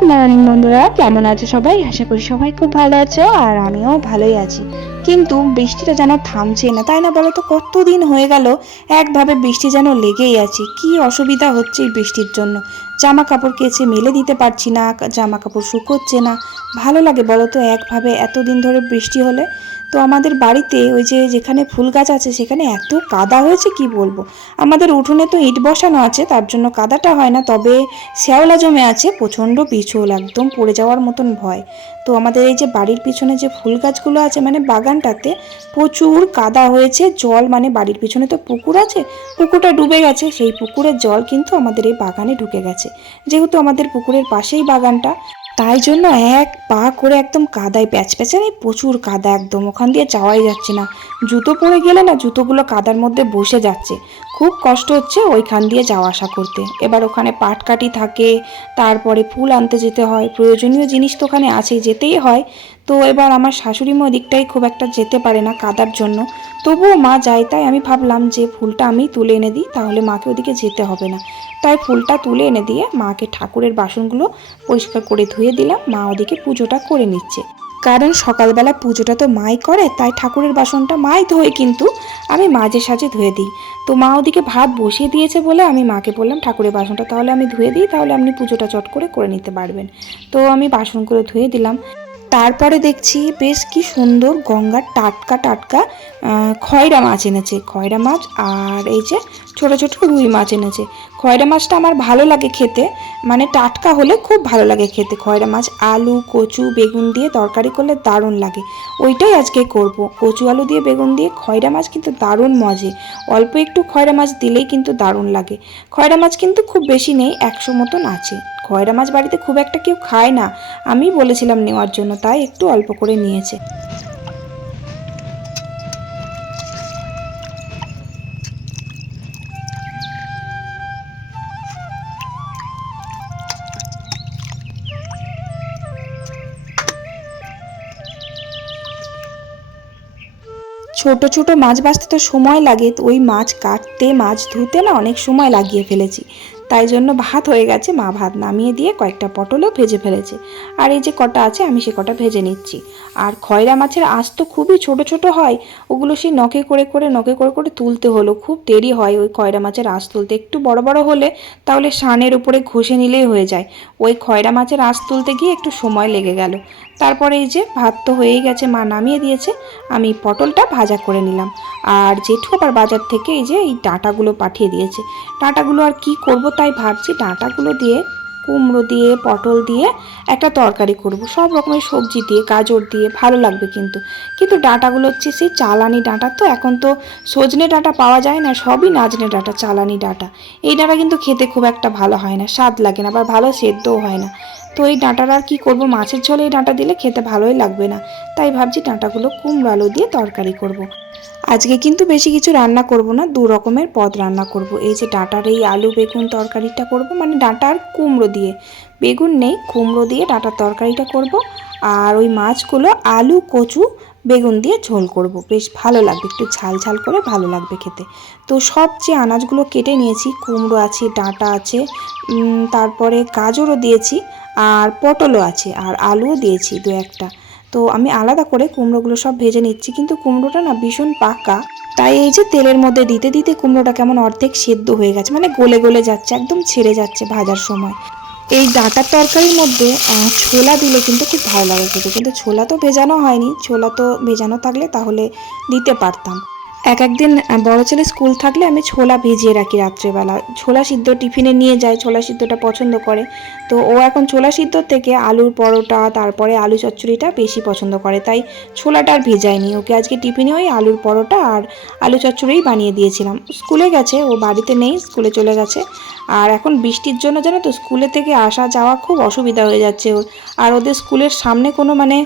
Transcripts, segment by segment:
Good morning বন্ধুরা, কেমন আছে সবাই? আশা করি সবাই খুব ভালো আছে আর আমিও ভালোই আছি। কিন্তু বৃষ্টিটা যেন থামছে না, তাই না বলো তো? কতদিন হয়ে গেল, একভাবে বৃষ্টি যেন লেগেই আছে। কি অসুবিধা হচ্ছে এই বৃষ্টির জন্য? জামা কাপড় কেচে মেলে দিতে পারছি না জামা কাপড় শুকোচ্ছে না। ভালো লাগে বলো তো, একভাবে এতদিন ধরে বৃষ্টি হলে? তো আমাদের বাড়িতে ওই যে যেখানে ফুল গাছ আছে সেখানে এত কাদা হয়েছে, কি বলব? আমাদের উঠোনে তো ইট বসানো আছে, তার জন্য কাদাটা হয় না, তবে শ্যাওলা জমে আছে, প্রচণ্ড পিছল, একদম পড়ে যাওয়ার মতন ভয়। তো আমাদের এই যে বাড়ির পিছনে যে ফুল গাছগুলো আছে মানে বাগানটাতে প্রচুর কাদা হয়েছে, জল মানে বাড়ির পিছনে তো পুকুর আছে, পুকুরটা ডুবে গেছে, সেই পুকুরের জল কিন্তু আমাদের এই বাগানে ঢুকে গেছে। যেহেতু আমাদের পুকুরের পাশেই বাগানটা তাই জন্য এক পা করে একদম কাদায় প্যাচ প্যাচানে প্রচুর কাদা একদম, ওখান দিয়ে যাওয়াই যাচ্ছে না। জুতো পরে গেলে না জুতোগুলো কাদার মধ্যে বসে যাচ্ছে। খুব কষ্ট হচ্ছে ওইখান দিয়ে যাওয়া আসা করতে। এবার ওখানে পাটকাঠি থাকে, তারপরে ফুল আনতে যেতে হয়, প্রয়োজনীয় জিনিস তো ওখানে আছে, যেতেই হয়। তো এবার আমার শাশুড়ি মা দিকটাই খুব একটা যেতে পারে না কাদার জন্য। তবুও মা যায়, তাই আমি ভাবলাম যে ফুলটা আমি তুলে এনে দিই, তাহলে মাকে ওদিকে যেতে হবে না। তাই ফুলটা তুলে এনে দিয়ে মাকে ঠাকুরের বাসনগুলো পরিষ্কার করে ধুয়ে দিলাম, মা ওদিকে পুজোটা করে নিচ্ছে। কারণ সকালবেলা পুজোটা তো মাই করে, তাই ঠাকুরের বাসনটা মাই ধোয় কিন্তু আমি মাঝে সাঝে ধুয়ে দিই। তো মা ওদিকে ভাত বসিয়ে দিয়েছে বলে আমি মাকে বললাম, ঠাকুরের বাসনটা তাহলে আমি ধুয়ে দিই, তাহলে আপনি পুজোটা চট করে করে নিতে পারবেন। তো আমি বাসনগুলো ধুয়ে দিলাম। তারপরে দেখছি বেশ কি সুন্দর গঙ্গার টাটকা টাটকা খয়রা মাছ এনেছে, খয়রা মাছ আর এই যে ছোট ছোট রুই মাছ এনেছে। খয়রা মাছটা আমার ভালো লাগে খেতে। মানে টাটকা হলে খুব ভালো লাগে খেতে। খয়রা মাছ, আলু, কচু, বেগুন দিয়ে তরকারি করলে দারুণ লাগে। ওইটাই আজকে করব। কচু, আলু দিয়ে, বেগুন দিয়ে খয়রা মাছ কিন্তু দারুণ মজে। অল্প একটু খয়রা মাছ দিলেই কিন্তু দারুণ লাগে। খয়রা মাছ কিন্তু খুব বেশি নেই, একশো মতন আছে। খয়রা মাছ বাড়িতে খুব একটা কেউ খায় না। আমি বলেছিলাম নেওয়ার জন্য, তাই একটু অল্প করে নিয়েছে। ছোট ছোট মাছ বাছতে তো সময় লাগে ওই মাছ কাটতে, মাছ ধুতে না অনেক সময় লাগিয়ে ফেলেছি। তাই জন্য ভাত হয়ে গেছে, মা ভাত নামিয়ে দিয়ে কয়েকটা পটলও ভেজে ফেলেছে। আর এই যে কটা আছে, আমি সে কটা ভেজে নিচ্ছি। আর খয়রা মাছের আঁশ তো খুবই ছোট ছোট হয়, ওগুলো সেই নখে করে করে, নখে করে করে তুলতে হলো, খুব দেরি হয় ওই খয়রা মাছের আঁশ তুলতে। একটু বড় বড় হলে তাহলে সানের উপরে ঘষে নিলেই হয়ে যায়। ওই খয়রা মাছের আঁশ তুলতে গিয়ে একটু সময় লেগে গেল। তারপরে এই যে ভাত তো হয়েই গেছে, মা নামিয়ে দিয়েছে, আমি পটলটা ভাজা করে নিলাম। আর জেঠু আবার বাজার থেকে এই যে এই ডাঁটাগুলো পাঠিয়ে দিয়েছে। ডাঁটাগুলো আর কি করব তাই ভাবছি, ডাঁটাগুলো দিয়ে, কুমড়ো দিয়ে, পটল দিয়ে একটা তরকারি করব। সব রকমের সবজি দিয়ে, গাজর দিয়ে, ভালো লাগবে কিন্তু। কিন্তু ডাঁটাগুলো হচ্ছে সেই চালানি ডাঁটা তো, এখন তো সজনে ডাঁটা পাওয়া যায় না, সবই নাজনে ডাঁটা, চালানি ডাঁটা। এই ডাঁটা কিন্তু খেতে খুব একটা ভালো হয় না, স্বাদ লাগে না বা ভালো সেদ্ধও হয় না। তো এই ডাঁটার আর কী করব? মাছের ঝোলে এই ডাঁটা দিলে খেতে ভালোই লাগবে না। তাই ভাবছি ডাঁটাগুলো কুমড়ো আলু দিয়ে তরকারি করব। আজকে কিন্তু বেশি কিছু রান্না করব না, দু রকমের পদ রান্না করব। এই যে ডাঁটার এই আলু বেগুন তরকারিটা করব মানে ডাঁটার কুমড়ো দিয়ে। বেগুন নেই, কুমড়ো দিয়ে ডাঁটার তরকারিটা করব। আর ওই মাছগুলো আলু, কচু, বেগুন দিয়ে ঝোল করব। বেশ ভালো লাগবে, একটু ঝাল ঝাল করে ভালো লাগবে খেতে। তো সব যে আনাজগুলো কেটে নিয়েছি, কুমড়ো আছে, ডাঁটা আছে তারপরে গাজরও দিয়েছি। আর পটলও আছে, আর আলুও দিয়েছি দু একটা। তো আমি আলাদা করে কুমড়োগুলো সব ভেজে নিচ্ছি, কিন্তু কুমড়োটা না ভীষণ পাকা। তাই এই যে তেলের মধ্যে দিতে দিতে কুমড়োটা কেমন অর্ধেক সেদ্ধ হয়ে গেছে মানে গলে গলে যাচ্ছে, একদম ছেড়ে যাচ্ছে ভাজার সময়। এই ডাঁটার তরকারির মধ্যে ছোলা দিলে কিন্তু খুব ভালো লাগে খেতে, কিন্তু ছোলা তো ভেজানো হয়নি, ছোলা তো ভেজানো থাকলে তাহলে দিতে পারতাম। এক একদিন বড় ছেলে স্কুল থাকলে আমি ছোলা ভিজিয়ে রাখি রাত্রেবেলা। ছোলা সিদ্ধ টিফিনে নিয়ে যায়, ছোলা সিদ্ধটা পছন্দ করে। তো ও এখন ছোলা সিদ্ধ থেকে আলুর পরোটা, তারপরে আলু চচ্চড়িটা বেশি পছন্দ করে। তাই ছোলাটা আর ভেজায়নি। ওকে আজকে টিফিনে ওই আলুর পরোটা আর আলু চচ্চড়িই বানিয়ে দিয়েছিলাম। স্কুলে গেছে, ও বাড়িতে নেই, স্কুলে চলে গেছে। আর এখন বৃষ্টির জন্য জানো তো স্কুলে থেকে আসা যাওয়া খুব অসুবিধা হয়ে যাচ্ছে। আর ওদের স্কুলের সামনে কোনো মানে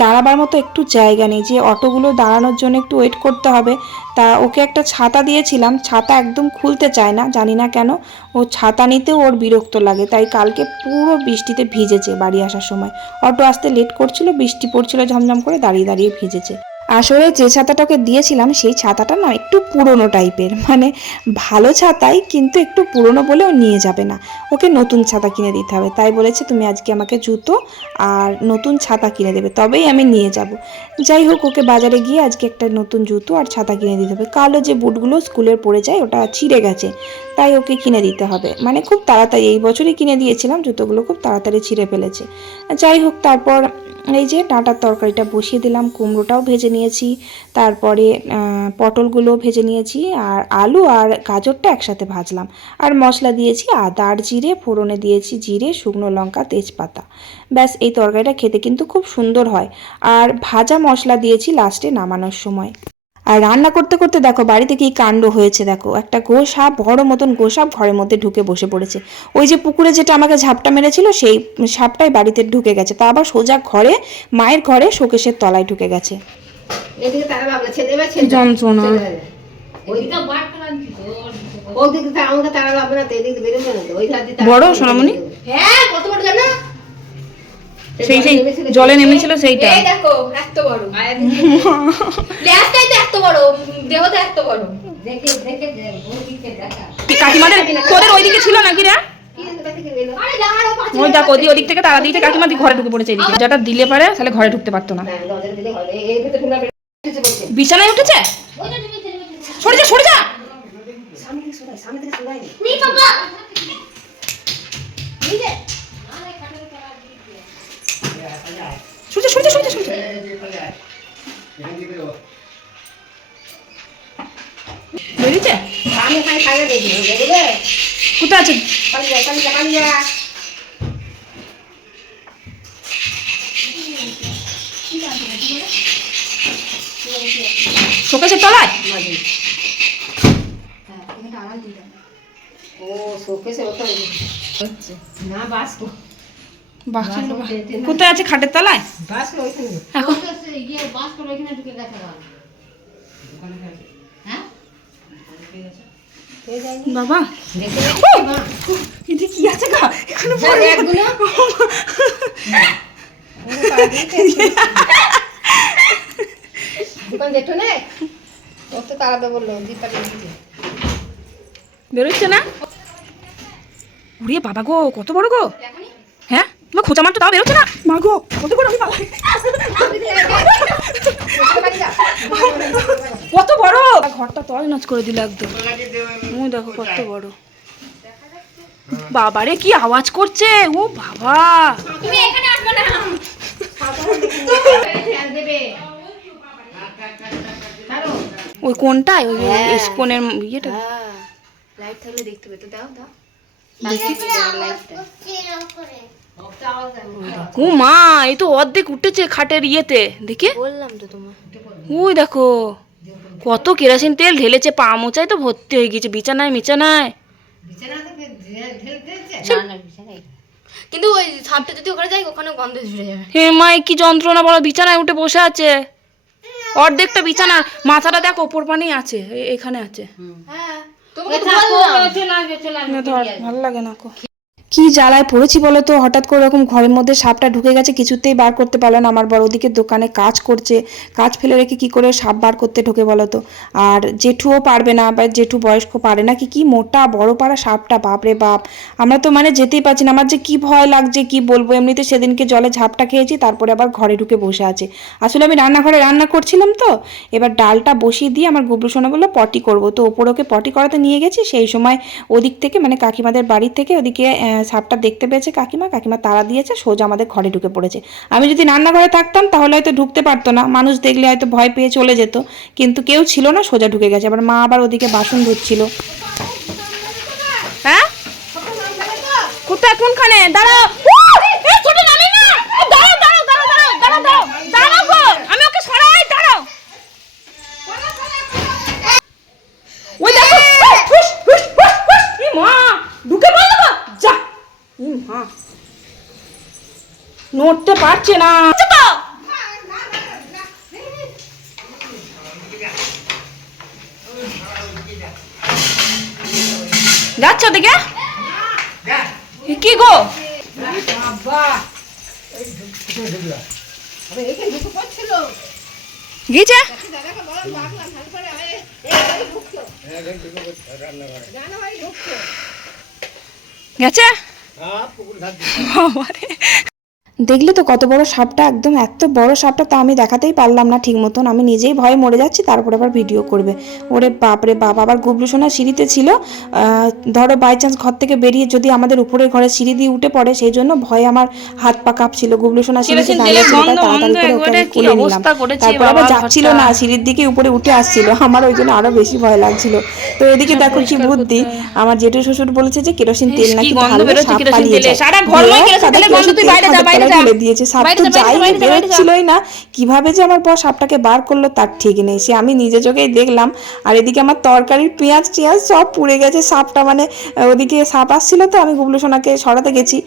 দাঁড়াবার মতো একটু জায়গা নেই। যে অটোগুলো দাঁড়ানোর জন্য একটু ওয়েট করতে হবে। তা ওকে একটা ছাতা দিয়েছিলাম। ছাতা একদম খুলতে চায় না, জানি না কেন। ও ছাতা নিতেও ওর বিরক্ত লাগে। তাই কালকে পুরো বৃষ্টিতে ভিজেছে বাড়ি আসার সময়। অটো আসতে লেট করছিল, বৃষ্টি পড়ছিল, ঝমঝম করে দাঁড়িয়ে দাঁড়িয়ে ভিজেছে। আসলে যে ছাতাটাকে দিয়েছিলাম, সেই ছাতাটা না একটু পুরনো টাইপের। মানে ভালো ছাতাই, কিন্তু একটু পুরনো বলেও নিয়ে যাবে না। ওকে নতুন ছাতা কিনে দিতে হবে। তাই বলেছে, তুমি আজকে আমাকে জুতো আর নতুন ছাতা কিনে দেবে। তবেই আমি নিয়ে যাব। যাই হোক, ওকে বাজারে গিয়ে আজকে একটা নতুন জুতো আর ছাতা কিনে দিতে হবে। কালো যে বুটগুলো স্কুলের পড়ে যায়, ওটা ছিঁড়ে গেছে। তাই ওকে কিনে দিতে হবে। মানে খুব তাড়াতাড়ি, এই বছরই কিনে দিয়েছিলাম, জুতোগুলো খুব তাড়াতাড়ি ছিঁড়ে ফেলেছে। যাই হোক, তারপর এই যে ডাঁটার তরকারিটা বসিয়ে দিলাম, কুমড়োটাও ভেজে নিয়েছি, তারপরে পটলগুলো ভেজে নিয়েছি, আর আলু আর গাজরটা একসাথে ভাজলাম, আর মশলা দিয়েছি আদা আর জিরে, ফোড়নে দিয়েছি জিরে, শুকনো লঙ্কা, তেজপাতা। ব্যাস, এই তরকারিটা খেতে কিন্তু খুব সুন্দর হয়, আর ভাজা মশলা দিয়েছি লাস্টে নামানোর সময়। আর রান্না করতে করতে দেখো বাড়িতে কি কাণ্ড হয়েছে দেখো। একটা গোসাপ বড় মতন গোসাপ ঘরের মধ্যে ঢুকে বসে পড়েছে। ওই যে পুকুরে যেটা আমাকে ঝাপটা মেরেছিল সেই সাপটাই বাড়িতে ঢুকে গেছে। তা আবার সোজা ঘরে মায়ের ঘরে শোকেশের তলায় ঢুকে গেছে। যন্ত্রণা। বড়। সোনামণি? হ্যাঁ কত বড় জানো? সেই সেই জলে নেমেছিল সেইটা। এই দেখো এত বড়। ল্যাসটাই তো এত বড় দেহ তো এত বড়। দেখে দেখে দেখা। কাকিমাদের তোদের ওইদিকে ছিল নাকি রে? ওই দেখো ওদিক ওদিক থেকে তারা দিয়েছে কাকিমা ঘরে ঢুকে পড়েছে এদিকে। যেটা দিলে পারে তাহলে ঘরে ঢুকতে পারতো না। হ্যাঁ। বিছানায় উঠেছে? ওইটা তুমি ছেড়ে দাও। সরে যা সরে যা। সামনে থেকে সামনে থেকে সরাই। নি বাবা এই যে সরে যা সরে যা সরে যা সরে যা বেরিয়েছে? কোথায় আছে। শোকেশের তলায় ও, শোকেসে ওখানে। না, বাস্ক। কোথায় আছে খাটের তলায়? এখন। হ্যাঁ? বাবা। এটা কি আছে গা? এখানে বেরোচ্ছে না? উড়ে বাবা গো কত বড় গো? হ্যাঁ? তোমার খোঁচা মারতো তাও বেরোচ্ছে না? মা গো কত বড় আমি পালাই কত বড়? ঘরটা তল নাচ করে দিল একদম। ওই দেখো কত বড়। বাবারে কি আওয়াজ করছে? ও বাবা। তুমি এখানে আসবে না। ওই কোনটায়? ওই স্পনের ইয়েটা? লাইট থাকলে দেখতে পেতো দাও দাও। ও মা এই তো অর্ধেক উঠেছে খাটের ইয়েতে। দেখি। বললাম তো তোমার ওই দেখো কত কেরাসিন তেল ঢেলেছে পা মোচায় তো ভর্তি হয়ে গেছে বিছানায় মিছানায়। কিন্তু ওই সাপটা যদি ওখানে যায় ওখানে গন্ধ ঝরে যাবে। হে মাই কি যন্ত্রণা বলো বিছানায় উঠে বসে আছে। অর্ধেকটা বিছানা মাথাটা দেখ ওপর পানি আছে এখানে আছে। হ্যাঁ। তোমাকে ভালো লাগে। না কো জ্বালায় পড়েছি বলো তো? হঠাৎ করে এরকম ঘরের মধ্যে সাপটা ঢুকে গেছে, কিছুতেই বার করতে পারল না। আমার বড় ওদিকে দোকানে কাজ করছে। কাজ ফেলে রেখে কি করে সাপ বার করতে ঢুকে বলো তো? আর জেঠুও পারবে না, বা জেঠু বয়স্ক পারে না কি কি মোটা বড় পাড়া সাপটা, বাপরে বাপ! আমরা তো মানে যেতেই পারছি না। আমার যে কি ভয় লাগছে, কি বলব? এমনিতে সেদিনকে জলে ঝাপটা খেয়েছি, তারপরে আবার ঘরে ঢুকে বসে আছে। আসলে আমি রান্নাঘরে রান্না করছিলাম তো। এবার ডালটা বসিয়ে দিয়ে আমার গুবলু সোনা বলল, পটি করব। তো ওপর ওকে পটি করাতে নিয়ে গেছি। সেই সময় ওদিক থেকে মানে কাকিমাদের বাড়ির থেকে ওদিকে সাপটা দেখতে পেয়েছে কাকিমা। কাকিমা তারা দিয়েছে, সোজা আমাদের ঘরে ঢুকে পড়েছে। আমি যদি রান্নাঘরে থাকতাম তাহলে হয়তো ঢুকতে পারতো না। মানুষ দেখলে হয়তো ভয় পেয়ে চলে যেত, কিন্তু কেউ ছিল না, সোজা ঢুকে গেছে। আবার মা আবার ওদিকে বাসন ধুচ্ছিল। হ্যাঁ? কোথায়? কোনখানে? দাঁড়াও মা নড়তে পারছে না। যাচ্ছ ওদিকে? কি গো? গিয়েছে? গেছে? বাবারে। দেখলে তো কত বড় সাপটা একদম এত বড় সাপটা তা আমি দেখাতেই পারলাম না ঠিক মতন। আমি নিজেই ভয়ে মরে যাচ্ছি তারপরে আবার ভিডিও করবে। ওরে বাপরে বাপ আবার গুবলু সোনা সিঁড়িতে ছিল। ধরো বাই চান্স ঘর থেকে বেরিয়ে যদি আমাদের উপরের ঘরে সিঁড়ি দিয়ে উঠে পড়ে সেই জন্য ভয়ে আমার হাত পা কাঁপছিল। গুবলু সোনা সিঁড়িতে দাঁড়িয়ে ছিল তাই তাড়াতাড়ি করে ওকে আমি নিলাম। তারপর আবার যাচ্ছিল না সিঁড়ির দিকে উপরে উঠে আসছিল। আমার ওই জন্য আরও বেশি ভয় লাগছিল। তো এদিকে দেখো কি বুদ্ধি। আমার জেঠু শ্বশুর বলেছে যে কেরোসিন তেল নাকি ঢাললে সাপ পালিয়ে যায়। দিয়ে তাদের কেরোসিন ঢেলে দিয়েছে সাপ তো যাই বেরোচ্ছিলই না। কীভাবে যে আমার বর সাপটাকে বার করল তার ঠিক নেই। সে আমি নিজে চোখেই দেখলাম আর এদিকে আমার তরকারির পেঁয়াজ টিয়াজ সব পুড়ে গেছে। সাপটা মানে ওদিকে সাপ আসছিল তো আমি গুবলু সোনাকে সরাতে গেছি।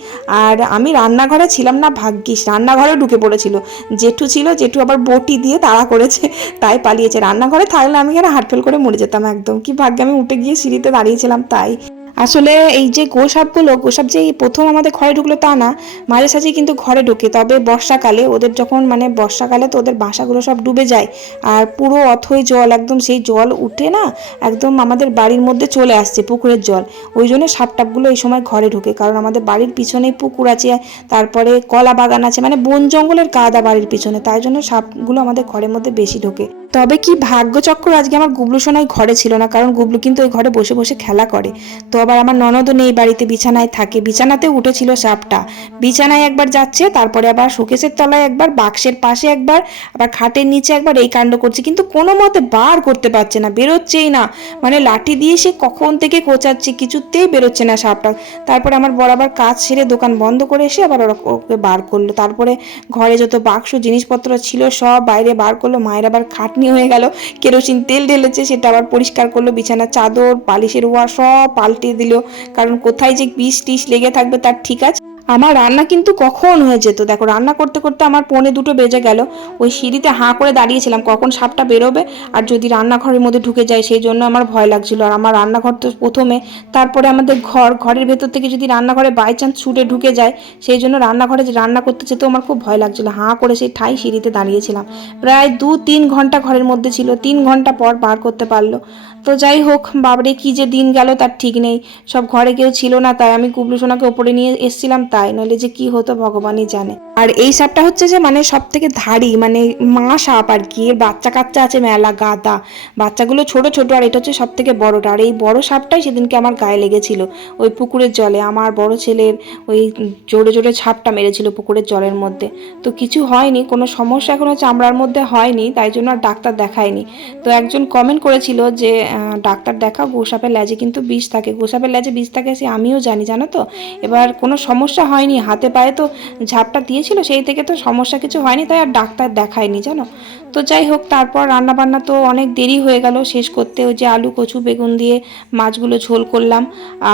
আর আমি রান্নাঘরে ছিলাম না ভাগ্যিস। রান্নাঘরে ঢুকে পড়েছিল। জেঠু ছিল জেঠু আবার বটি দিয়ে তাড়া করেছে তাই পালিয়েছে। রান্নাঘরে থাকলে আমি কেন হাটফেল করে মরে যেতাম একদম। কি ভাগ্যে আমি উঠে গিয়ে সিঁড়িতে দাঁড়িয়েছিলাম তাই। আসলে এই যে গোসাপগুলো, গোসাপ যে প্রথম আমাদের ঘরে ঢুকলো তা না, মাঝে সাঝে কিন্তু ঘরে ঢোকে। তবে বর্ষাকালে ওদের যখন মানে বর্ষাকালে তো ওদের বাসাগুলো সব ডুবে যায়, আর পুরো অথই জল, একদম সেই জল উঠে না, একদম আমাদের বাড়ির মধ্যে চলে আসছে পুকুরের জল। ওই জন্য সাপ টাপগুলো এই সময় ঘরে ঢোকে, কারণ আমাদের বাড়ির পিছনেই পুকুর আছে, তারপরে কলা বাগান আছে মানে বন জঙ্গলের কাদা বাড়ির পিছনে, তাই জন্য সাপগুলো আমাদের ঘরের মধ্যে বেশি ঢোকে। তবে কি ভাগ্যচক্র আজকে আমার গুবলু সোনাই ঘরে ছিল না? কারণ গুবলু কিন্তু ওই ঘরে বসে বসে খেলা করে। তো আবার আমার ননদও নেই বাড়িতে, বিছানায় থাকে। বিছানাতে উঠেছিল সাপটা। বিছানায় একবার যাচ্ছে, তারপরে আবার শোকেসের তলায় একবার, বাক্সের পাশে একবার, আবার খাটের নিচে একবার এই কাণ্ড করছে। কিন্তু কোনো মতে বার করতে পারছে না, বেরোচ্ছেই না। মানে লাঠি দিয়ে সে কখন থেকে কোচাচ্ছে কিছুতেই বেরোচ্ছে না সাপটা। তারপরে আমার বড় আবার কাজ সেরে দোকান বন্ধ করে এসে আবার ওরা ওকে বার করল। তারপরে ঘরে যত বাক্স, জিনিসপত্র ছিল, সব বাইরে বার করল। মায়ের আবার খাটনি হয়ে গেল। কেরোসিন তেল ঢেলেছে, সেটা আবার পরিষ্কার করল বিছানা চাদর, পালিশের ওয়া সব পাল্টে দিল। কারণ কোথায় যে বিষ টিস লেগে থাকবে তার ঠিক আছে। আমার রান্না কিন্তু কখন হয়ে যেত? দেখো, রান্না করতে করতে আমার পৌনে দুটো বেজে গেল। ওই সিঁড়িতে হাঁ করে দাঁড়িয়েছিলাম, কখন সাপটা বেরোবে? আর যদি রান্নাঘরের মধ্যে ঢুকে যায় সেই জন্য আমার ভয় লাগছিল। আর আমার রান্নাঘর তো প্রথমে, তারপরে আমাদের ঘর, ঘরের ভেতর থেকে যদি রান্নাঘরে বাই চান্স ছুটে ঢুকে যায় সেই জন্য রান্নাঘরে রান্না করতে যেতেও আমার খুব ভয় লাগছিল। হাঁ করে সেই ঠাই সিঁড়িতে দাঁড়িয়েছিলাম। প্রায় দু তিন ঘণ্টা ঘরের মধ্যে ছিল। তিন ঘণ্টা পর বার করতে পারল। তো যাই হোক, বাবরে কি যে দিন গেল তার ঠিক নেই। সব ঘরে কেউ ছিল না, তাই আমি কুবলু সোনাকে ওপরে নিয়ে এসেছিলাম, তাই নইলে যে কি হতো ভগবানই জানে। আর এই সাপটা হচ্ছে যে মানে সব থেকে ধাড়ি মানে মা সাপ আর কি, এর বাচ্চা কাচ্চা আছে মেলা, গাদা। বাচ্চাগুলো ছোট ছোট, আর এটা হচ্ছে সব থেকে বড়টা। আর এই বড় সাপটাই সেদিনকে আমার গায়ে লেগেছিল, ওই পুকুরের জলে। আমার বড় ছেলের ওই জোরে জোরে ছাপটা মেরেছিল পুকুরের জলের মধ্যে। তো কিছু হয়নি, কোনো সমস্যা এখনও চামড়ার মধ্যে হয়নি, তাই জন্য আর ডাক্তার দেখায়নি। তো একজন কমেন্ট করেছিল যে ডাক্তার দেখাও, গোসাপের লেজে কিন্তু বিষ থাকে। গোসাপের লেজে বিষ থাকে সে আমিও জানি, জানো তো? এবার কোনো সমস্যা হয়নি, হাতে পায়ে তো ঝাপটা দিয়েছিল, সেই থেকে তো সমস্যা কিছু হয়নি, তাই আর ডাক্তার দেখায়নি, জানো? তো যাই হোক, তারপর রান্না বান্না তো অনেক দেরি হয়ে গেল, শেষ করতে ওই যে আলু, কচু, বেগুন দিয়ে মাছগুলো ঝোল করলাম,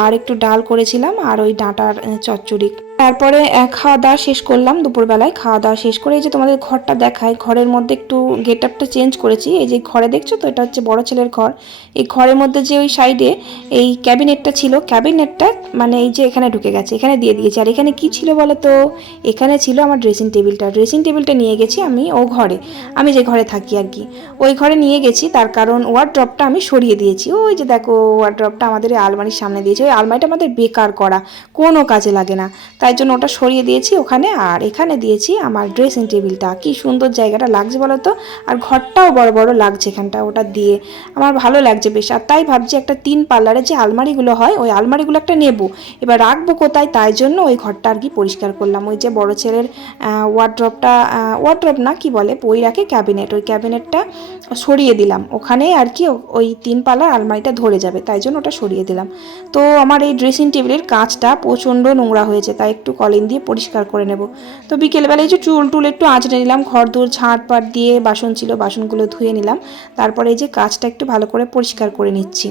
আর একটু ডাল করেছিলাম, আর ওই ডাঁটার চচ্চড়ি। তারপরে খাওয়া দাওয়া শেষ করলাম দুপুরবেলায়। খাওয়া দাওয়া শেষ করে এই যে তোমাদের ঘরটা দেখায় ঘরের মধ্যে একটু গেট আপটা চেঞ্জ করেছি। এই যে ঘরে দেখছ তো, এটা হচ্ছে বড় ছেলের ঘর। এই ঘরের মধ্যে যে ওই সাইডে এই ক্যাবিনেটটা ছিল, ক্যাবিনেটটা মানে এই যে এখানে ঢুকে গেছে, এখানে দিয়ে দিয়েছি। আর এখানে কি ছিল বলো তো এখানে ছিল আমার ড্রেসিং টেবিলটা ড্রেসিং টেবিলটা নিয়ে গেছি আমি ও ঘরে। আমি যে ঘরে থাকি আর কি। ওই ঘরে নিয়ে গেছি, তার কারণ ওয়ার্ড্রপটা আমি সরিয়ে দিয়েছি। ওই যে দেখো ওয়ার্ড্রপটা আমাদের আলমারির সামনে দিয়েছি। ওই আলমারিটা আমাদের বেকার করা, কোনো কাজে লাগে না। তাই জন্য ওটা সরিয়ে দিয়েছি ওখানে, আর এখানে দিয়েছি আমার ড্রেসিং টেবিলটা কি সুন্দর জায়গাটা লাগছে বলো তো আর ঘরটাও বড় বড় লাগছে এখানটা, ওটা দিয়ে। আমার ভালো লাগছে বেশ। আর তাই ভাবছি একটা তিন পার্লারে যে আলমারিগুলো হয়, ওই আলমারিগুলো একটা নেব। এবার রাখব কোথায়? তাই জন্য ওই ঘরটা আর কি পরিষ্কার করলাম। ওই যে বড় ছেলের ওয়ার্ড্রপটা ওয়ার্ড্রপ না কি বলে? বই রাখে ক্যাবিনেট ওই ক্যাবিনেটটা সরিয়ে দিলাম। ওখানে আর কি ওই তিন পাল্লার আলমারিটা ধরে যাবে। তাই জন্য ওটা সরিয়ে দিলাম। তো আমার এই ড্রেসিং টেবিলের কাঁচটা প্রচণ্ড নোংরা হয়েছে। তাই একটু কলিন দিয়ে পরিষ্কার করে নেব। তো বিকেলবেলায় যে চুল টুল একটু আঁচড়ে নিলাম, ঘর দূর, ঝাঁট পাট দিয়ে বাসন ছিল, বাসনগুলো ধুয়ে নিলাম। তারপরে এই যে কাজটা একটু ভালো করে পরিষ্কার করে নিচ্ছি।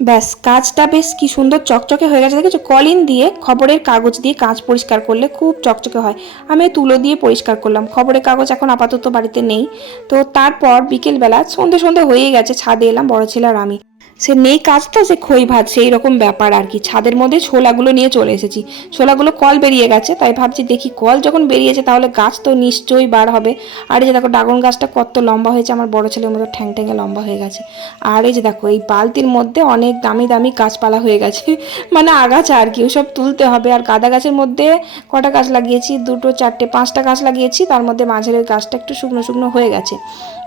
ব্যাস, কাজটা বেশ কি সুন্দর চকচকে হয়ে গেছে। দেখেছ? কলিন দিয়ে খবরের কাগজ দিয়ে কাজ পরিষ্কার করলে খুব চকচকে হয়। আমি তুলো দিয়ে পরিষ্কার করলাম। খবরের কাগজ এখন আপাতত বাড়িতে নেই। তো তারপর বিকেলবেলা সন্ধে সন্ধে হয়ে গেছে। ছাদে এলাম, বড় ছেলে আর আমি। সে নেই কাজ তো, সে খই ভাত, সেই রকম ব্যাপার আর কি। ছাদের মধ্যে ছোলাগুলো নিয়ে চলে এসেছি। ছোলাগুলো কল বেরিয়ে গেছে, তাই ভাবছি দেখি কল যখন বেরিয়েছে তাহলে গাছ তো নিশ্চয়ই বার হবে। আর এই যে দেখো, ড্রাগন গাছটা কত লম্বা হয়েছে, আমার বড় ছেলের মতো ঠ্যাং ঠ্যাঙে লম্বা হয়ে গেছে। আর এই যে দেখো, এই বালতির মধ্যে অনেক দামি দামি গাছপালা হয়ে গেছে। মানে আগাছা আর কি, ওসব তুলতে হবে। আর গাঁদা গাছের মধ্যে কটা গাছ লাগিয়েছি? দুটো, চারটে, পাঁচটা গাছ লাগিয়েছি। তার মধ্যে মাঝের ওই গাছটা একটু শুকনো শুকনো হয়ে গেছে।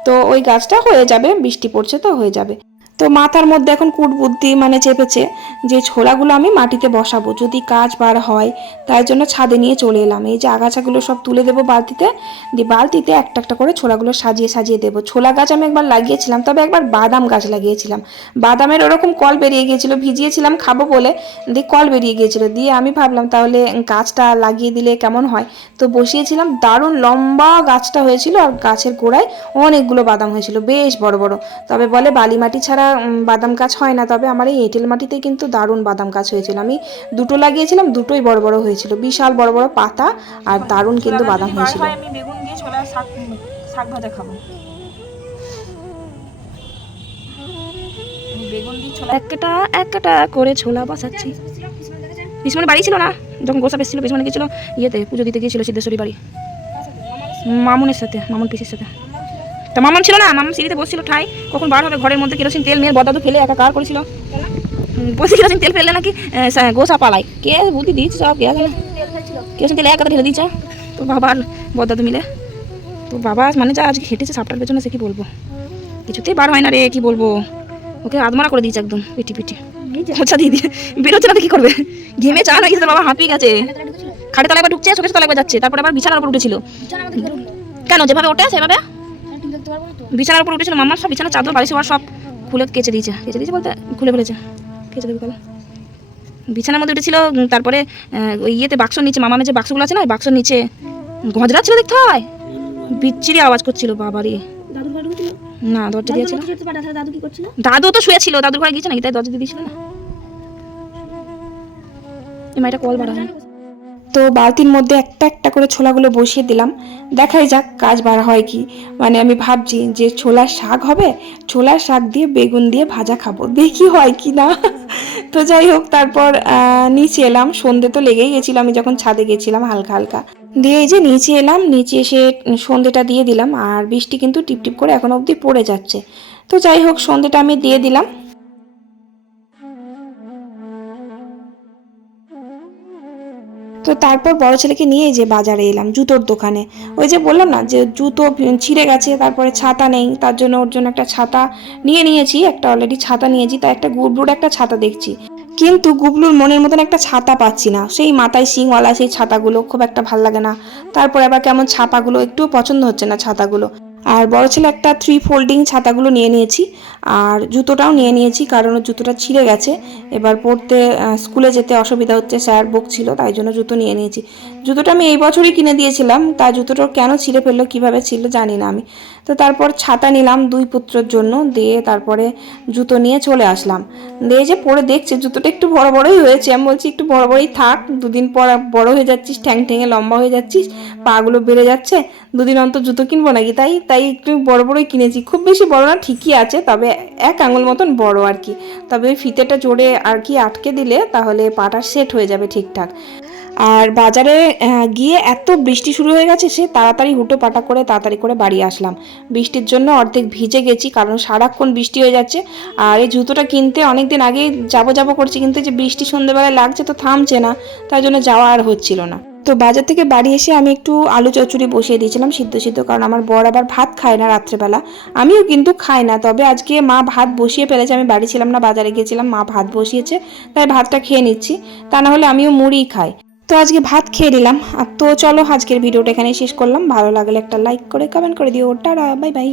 তো ওই গাছটা হয়ে যাবে, বৃষ্টি পড়ছে তো হয়ে যাবে। তো মাথার মধ্যে এখন কুট বুদ্ধি মানে চেপেছে যে ছোলাগুলো আমি মাটিতে বসাবো, যদি কাজ বার হয় তাই জন্য ছাদে নিয়ে চলে এলাম। এই যে আগাছাগুলো সব তুলে দেবো বালতিতে, দিয়ে বালতিতে একটা একটা করে ছোলাগুলো সাজিয়ে সাজিয়ে দেবো। ছোলা গাছ আমি একবার লাগিয়েছিলাম, তবে একবার বাদাম গাছ লাগিয়েছিলাম। বাদামের ওরকম কল বেরিয়ে গিয়েছিল, ভিজিয়েছিলাম, খাব বলে দিয়ে কল বেরিয়ে গিয়েছিল। দিয়ে আমি ভাবলাম তাহলে গাছটা লাগিয়ে দিলে কেমন হয়? তো বসিয়েছিলাম, দারুণ লম্বা গাছটা হয়েছিল আর গাছের গোড়ায় অনেকগুলো বাদাম হয়েছিল, বেশ বড় বড়। তবে বলে বালি মাটি ছাড়া বাদাম গাছ হয় না তবে আমার এই এঁটেল মাটিতে কিন্তু দারুণ বাদাম গাছ হয়েছিল। আমি দুটো লাগিয়েছিলাম দুটোই বড় বড় হয়েছিল বিশাল বড় বড় পাতা আর দারুণ কিন্তু বাদাম হয়েছিল। আমি বেগুন দিয়ে ছোলা শাক শাক ভাজা খাব। আমি বেগুন দিয়ে ছোলা একটা একটা করে ছোলা বসাচ্ছি। পিসমনে বাড়ি ছিল না যখন গোসা এসেছিল পিসমনে গেছিল ইয়েতে পুজো দিতে গিয়েছিল সিদ্ধেশ্বরী বাড়ি। মামুনের সাথে মামুন পিসির সাথে। তা মামুন ছিল না? মামুন সিঁড়িতে বসছিল ঠাই কখন বার হবে ঘরের মধ্যে কেরোসিন তেল মেয়ের বদাদু ফেলে একাকার করেছিল? হুম, বলছি কেরোসিন তেল ফেললে নাকি গোসা পালাই কে বুদ্ধি দিয়েছে সব? জানে? কেরোসিন তেল একা ঢেলে দিয়েছে। তো বাবা আর বদাদু মিলে। তো বাবা মানে যা আজকে হেঁটেছে সাপটার পেছনে সে কি বলব? কিছুতেই বার হয় না রে কি বলব? ওকে আদমারা করে দিয়েছে একদম পিটি পিটি। আচ্ছা দিদি বেরোচ্ছে না তো কি করবে? ঘেমে চান হয়ে গেছে বাবা হাঁপিয়ে গেছে? খাটে তলায় একবার ঢুকছে চোখের তলায় একবার যাচ্ছে তারপরে আবার বিছানার উপর উঠেছিল। কেন যেভাবে ওঠে সেভাবে? বিছানার উপর উঠেছিল মামার সব বিছানার চাদর বালিশ সব খুলে কেচে দিয়েছে। কেচে দিয়েছে বলতে খুলে ফেলেছে। কেচে দেবে কালো বিছানার মধ্যে উঠেছিল তারপরে ওই ইয়েতে বাক্সর নিচে মামামের যে বাক্সগুলো আছে না ওই বাক্সর নিচে গজরা ছিল দেখতে হয়? বিচ্ছিরি আওয়াজ করছিল বাবারে। না দরজা দিয়েছিল। দাদু তো শুয়েছিল দাদুর ঘরে গিয়েছে নাকি? তাই দরজা দিয়ে দিয়েছিল না? এই মাইটা কল বাড়া তো বালতির মধ্যে একটা একটা করে ছোলাগুলো বসিয়ে দিলাম। দেখাই যাক কাজ বার হয় কি। মানে আমি ভাবছি যে ছোলার শাক হবে, ছোলার শাক দিয়ে বেগুন দিয়ে ভাজা খাব। দেখি হয় কি না। তো যাই হোক, তারপর নিচে এলাম। সন্ধে তো লেগেই গেছিল, আমি যখন ছাদে গেছিলাম হালকা হালকা। দিয়ে এই যে নিচে এলাম, নিচে এসে সন্ধেটা দিয়ে দিলাম। আর বৃষ্টি কিন্তু টিপটিপ করে এখন অবধি পড়ে যাচ্ছে। তো যাই হোক, সন্ধেটা আমি দিয়ে দিলাম। তো তারপর বড় ছেলেকে নিয়ে যে বাজারে এলাম, জুতোর দোকানে। ওই যে বললাম না যে জুতো ছিঁড়ে গেছে, তারপরে ছাতা নেই, তার জন্য ওর জন্য একটা ছাতা নিয়ে নিয়েছি, একটা অলরেডি ছাতা নিয়েছি, তাই একটা গুবলুর একটা ছাতা দেখছি। কিন্তু গুবলুর মনের মতন একটা ছাতা পাচ্ছি না। সেই মাথায় শিংওয়ালা সেই ছাতাগুলো খুব একটা ভালো লাগে না। তারপরে আবার কেমন ছাপাগুলো একটুও পছন্দ হচ্ছে না ছাতাগুলো। আর বড় ছেলে একটা থ্রি ফোল্ডিং ছাতাগুলো নিয়ে নিয়েছি, আর জুতোটাও নিয়ে নিয়েছি কারণ জুতোটা ছিঁড়ে গেছে। এবার পড়তে স্কুলে যেতে অসুবিধা হচ্ছে, স্যার বুক ছিল তাই জন্য জুতো নিয়ে নিয়েছি। জুতোটা আমি এই বছরই কিনে দিয়েছিলাম, তা জুতোটা কেন ছিঁড়ে ফেলল, কীভাবে ছিল জানি না আমি। তো তারপর ছাতা নিলাম দুই পুত্রের জন্য, দিয়ে তারপরে জুতো নিয়ে চলে আসলাম। দিয়ে যে পরে দেখছে জুতোটা একটু বড় বড়ই হয়েছে। আমি বলছি, একটু বড় বড়ই থাক, দুদিন পর বড় হয়ে যাচ্ছিস ঠ্যাং ঠ্যাঙে লম্বা হয়ে যাচ্ছিস, পাগুলো বেড়ে যাচ্ছে, দুদিন অন্তর জুতো কিনবো নাকি? তাই তাই একটু বড় বড়ই কিনেছি। খুব বেশি বড় না, ঠিকই আছে, তবে এক আঙুল মতন বড় আর কি। তবে ফিতেটা জোরে আর কি আটকে দিলে তাহলে পাটা সেট হয়ে যাবে ঠিকঠাক। আর বাজারে গিয়ে এত বৃষ্টি শুরু হয়ে গেছে, সে তাড়াতাড়ি হুটো পাটা করে তাড়াতাড়ি করে বাড়ি আসলাম। বৃষ্টির জন্য অর্ধেক ভিজে গেছি, কারণ সারাক্ষণ বৃষ্টি হয়ে যাচ্ছে। আর এই জুতোটা কিনতে অনেক দিন আগে যাব যাব করছি, কিন্তু যে বৃষ্টি সন্ধ্যেবেলায় লাগছে তো থামছে না, তাই জন্য যাওয়া আর হচ্ছিল না। তো বাজার থেকে বাড়ি এসে আমি একটু আলু চচ্চড়ি বসিয়ে দিয়েছিলাম, সিদ্ধ সিদ্ধ, কারণ আমার বর আবার ভাত খায় না রাত্রেবেলা। আমিও কিন্তু খাই না, তবে আজকে মা ভাত বসিয়ে ফেলেছে, আমি বাড়ি ছিলাম না, বাজারে গিয়েছিলাম, মা ভাত বসিয়েছে, তাই ভাতটা খেয়ে নিচ্ছি। তা না হলে আমিও মুড়ি খাই। তো আজকে ভাত খেয়ে নিলাম। আর তো চলো আজকের ভিডিওটা এখানে শেষ করলাম। ভালো লাগলে একটা লাইক করে কমেন্ট করে দিও। Tata bye bye